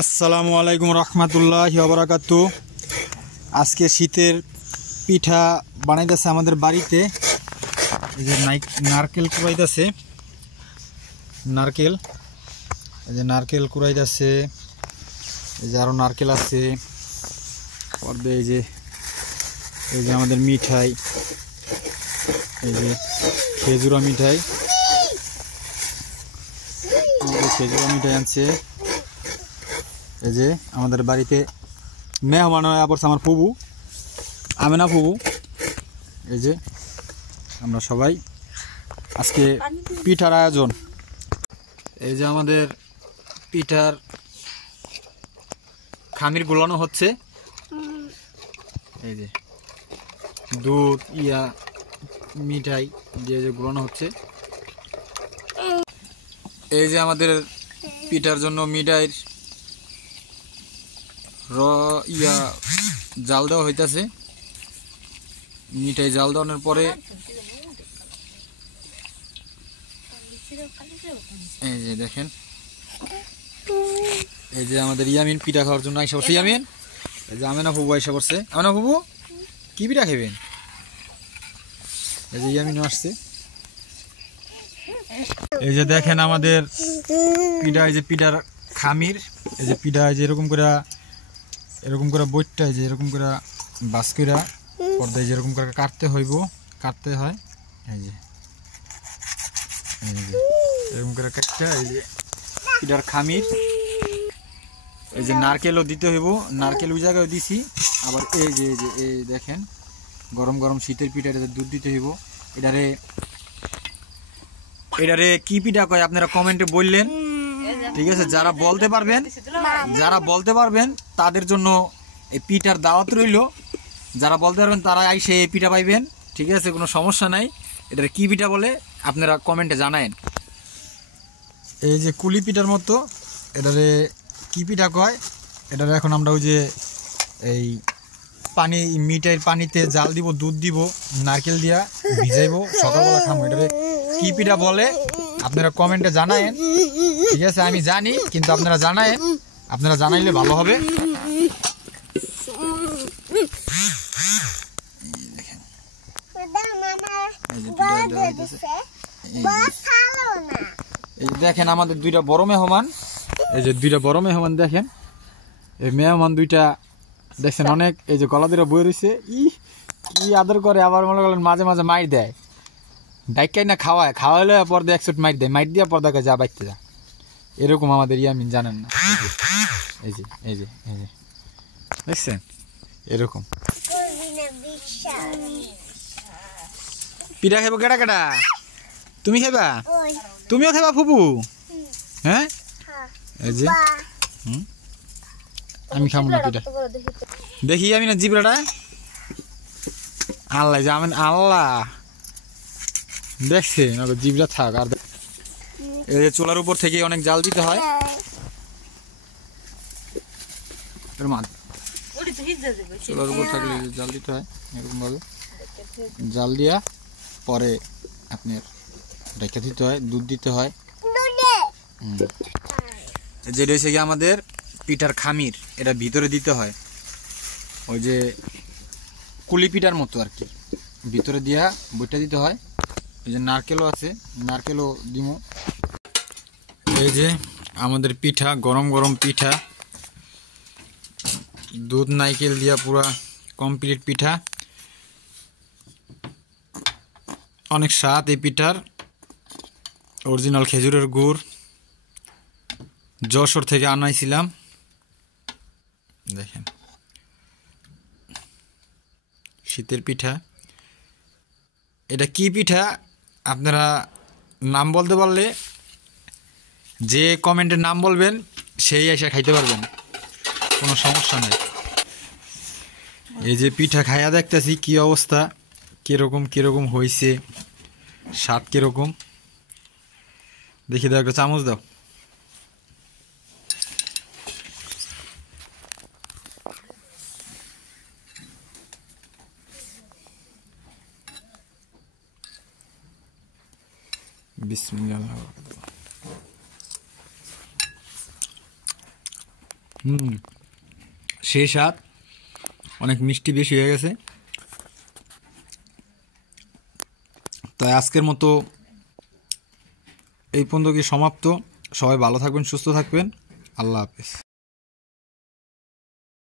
আসসালামু আলাইকুম রহমতুল্লাহি ওয়া বারাকাতু। আজকে শীতের পিঠা বানাইতেছে আমাদের বাড়িতে। এই যে নারকেল কুড়াইতেছে, নারকেল কুড়াইতেছে। এই যে আরো নারকেল আছে পর্দে। এই যে আমাদের মিঠাই, এই যে খেজুরা মিঠাই, আনছে। এই যে আমাদের বাড়িতে মেহমান হয়ে পড়ছে আমার ফুবু, আমেনা ফুবু। এই যে আমরা সবাই আজকে পিঠার আয়োজন। এই যে আমাদের পিঠার খামির গুলানো হচ্ছে। এই যে দুধ মিঠাই দিয়ে যে গুলানো হচ্ছে। এই যে আমাদের পিঠার জন্য মিঠাইয়ের জাল দেওয়া হইতাছে। মিঠাই জাল দেওয়ানোর পরে এই যে দেখেন, এই যে আমাদের ইয়ামিন পিঠা খাওয়ার জন্য আইসা পড়ছে। ইয়ামিন, এই যে আমেনা ফুবু আইসা পড়ছে। আমেনা ফুবু কি পিঠা খাবেন? এই যে ইয়ামিনও আসছে। এই যে দেখেন আমাদের পিঠা, এই যে পিঠার খামির। এই যে পিঠা এই যে এরকম করে বইটা, এই যে এরকম করে বাস করে পর্দায় যেরকম করে কাটতে হয়। এই যে এরকম করে কাটতে, এই যে পিঠার খামির। এই যে নারকেলও দিতে হইব, নারকেল ওই জায়গায় দিছি। আবার এই যে দেখেন গরম গরম শীতের পিঠা, দুধ দিতে হইব। এটারে কি পিঠা কয় আপনারা কমেন্টে বললেন, ঠিক আছে? যারা বলতে পারবেন তাদের জন্য এই পিঠার দাওয়াত রইল। যারা বলতে পারবেন তারা আইসে এই পিঠা পাইবেন, ঠিক আছে? কোনো সমস্যা নাই। এটার কি পিঠা বলে আপনারা কমেন্টে জানায়েন। এই যে কুলি পিঠার মতো, এটারে কি পিঠা কয়? এটারে এখন আমরা ওই যে এই মিঠাইয়ের পানিতে জাল দিব, দুধ দিব, নারকেল দিয়া ভিজাইবো, সকালবেলা খাবো। এটারে কি পিঠা বলে আপনারা কমেন্টে জানায়েন, ঠিক আছে? আমি জানি, কিন্তু আপনারা জানাইলে ভালো হবে। এই যে দেখেন আমাদের দুইটা বড় মেহমান। এই যে দুইটা বড় মেহমান দেখেন, এই মেহমান দুইটা দেখছেন অনেক, এই যে গলা দুটা বয়ে রয়েছে। কি আদর করে, আবার মনে করেন মাঝে মাঝে মাইর দেয়। ডাইকাই না খাওয়াইলে পর্দা একশোট মাইর দেয়, মাইর দিয়া পর্দাকে যা বাইতে যা। এরকম আমাদের ইয়ামিন, জানেন না? এই যে দেখছেন এরকম পিঠা খাইব। কেডা তুমি খাইবা? তুমিও খাইবা ফুবু? হ্যাঁ, এই যে আমি খাবো না পিঠা। দেখি আমি না জিবরাটা। আল্লাহ জামেন, আল্লাহ দেখছে জিবরা থাক। আর এই যে চুলার উপর থেকে অনেক জাল দিতে হয়। চুলার উপর থাকলে জাল দিতে হয় এরকম ভাবে। জাল দিয়া পরে আপনার রেখে দিতে হয়, দুধ দিতে হয়। যেটা হচ্ছে কি আমাদের পিঠার খামির, এটা ভিতরে দিতে হয়। ওই যে কুলি পিঠার মতো আর কি, ভিতরে দিয়া বইটা দিতে হয়। এই যে নারকেলও আছে, নারকেলও দিব। এই যে আমাদের পিঠা, গরম গরম পিঠা, দুধ নারকেল দিয়া পুরা কমপ্লিট পিঠা। অনেক স্বাদ এই পিঠার। অরিজিনাল খেজুরের গুড় যশোর থেকে আনাইছিলাম। দেখেন শীতের পিঠা। এটা কি পিঠা আপনারা নাম বলতে পারলে, যে কমেন্টের নাম বলবেন সেই এসে খাইতে পারবেন, কোনো সমস্যা নেই। এই যে পিঠা খাইয়া দেখতেছি কি অবস্থা, কিরকম হয়েছে, স্বাদ কিরকম। দেখি দাও, একটা চামচ দাও। বিসমিল্লাহ। সেই স্বাদ, অনেক মিষ্টি বেশি হয়ে গেছে। তাই আজকের মতো এই পর্যন্ত কি সমাপ্ত। সবাই ভালো থাকবেন, সুস্থ থাকবেন। আল্লাহ হাফেজ।